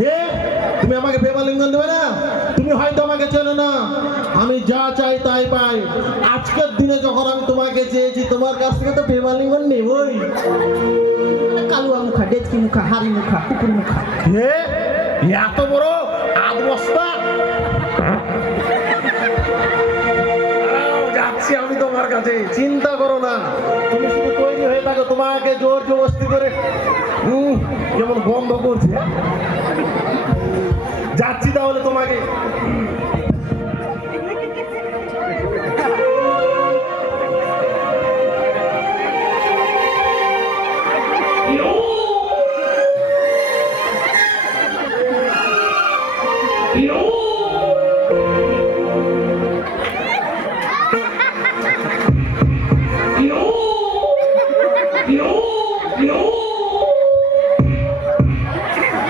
হে, তুমি আমাকে প্রেমালিঙ্গন দেবে না? তুমি হয়তো আমাকে চেনো না। আমি যা চাই তাই পাই। আজকের দিনে যখন আমি তোমাকে চেয়েছি, তোমার কাছ থেকে তো প্রেমালিঙ্গন নেবই। কালুয়া মুখা, ডেচকি মুখা, হাড়ি মুখা কুকুর মুখা। হে, এত বড় আধ কাছে চিন্তা করো না। তুমি শুধু তৈরি হয়ে থাকো তোমাকে জোর জবস্তি করে। হুম, যেমন বন্ধ করছে যাচ্ছি তাহলে তোমাকে। যাচ্ছি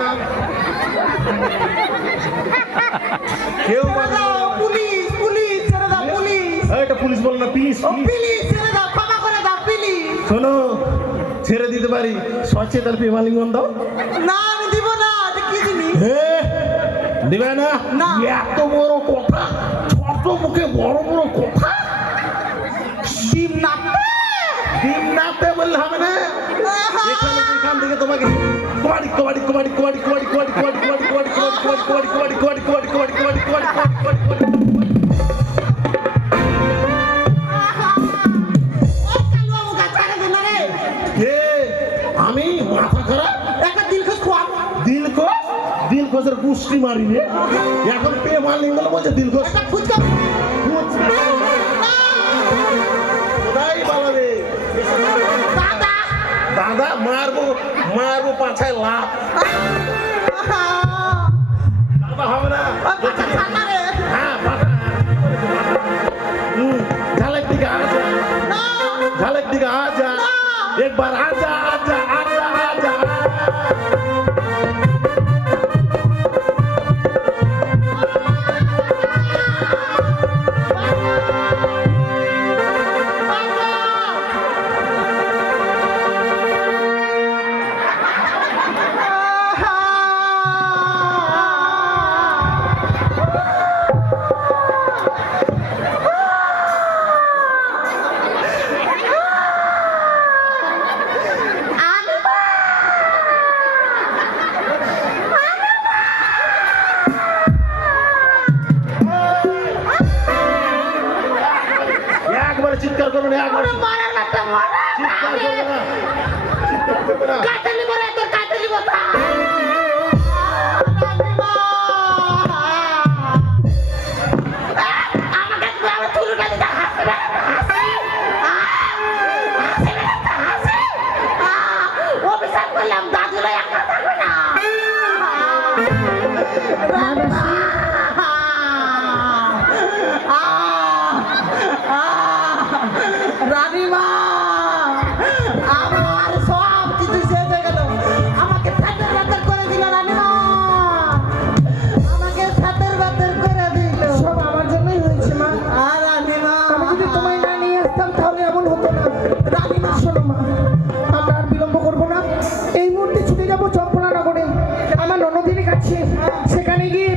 না কেউ বাঁচাতে না। পুলিশ পুলিশ ছেড়ে দাও পুলিশ। এটা পুলিশ বলে না পিস। প্লিজ ছেড়ে দাও ক্ষমা করে দাও প্লিজ শোনো ছেড়ে দিতে পারি। সচে তার প্রেমালিঙ্গন দাও না আমি দিব না কি হে দিবে না। এত বড় কথা ছোট মুখে বড় বড় কথা। ডিম নাপতে ডিম নাতে বললে হবে না এখানে এখান থেকে তোমাকে কবাডি কবাডি কবাডি কবাডি কবাডি কবাডি কবাডি কবাডি কবাডি কবাডি কবাডি ও কালুয়া মুখা ছেড়ে দে না রে হে আমি মাথা খারাপ একটা দিল খোঁজ খোয়া দিলকোষ দিলকোষের পুষ্টি মারিনি এখন প্রেমালিঙ্গন বলছে দিলকোষ একটা fuchka orang saya lah. Apa kamu dah? Hmm, jalek tiga aja. Jalek tiga aja. Yang aja aja. করে আগে মারার কথা মারা চিৎকার করবে না। চিৎকার করবে না কাটালি বলে তোর কাটালি কথা দাদুরা একটা থাকবে না। এমন হতো না। রানীমা শোনো মা, আমরা আর বিলম্ব করব না। এই মুহূর্তে ছুটে যাব চম্পনা নগরে। আমার ননদিনের কাছে। সেখানে গিয়ে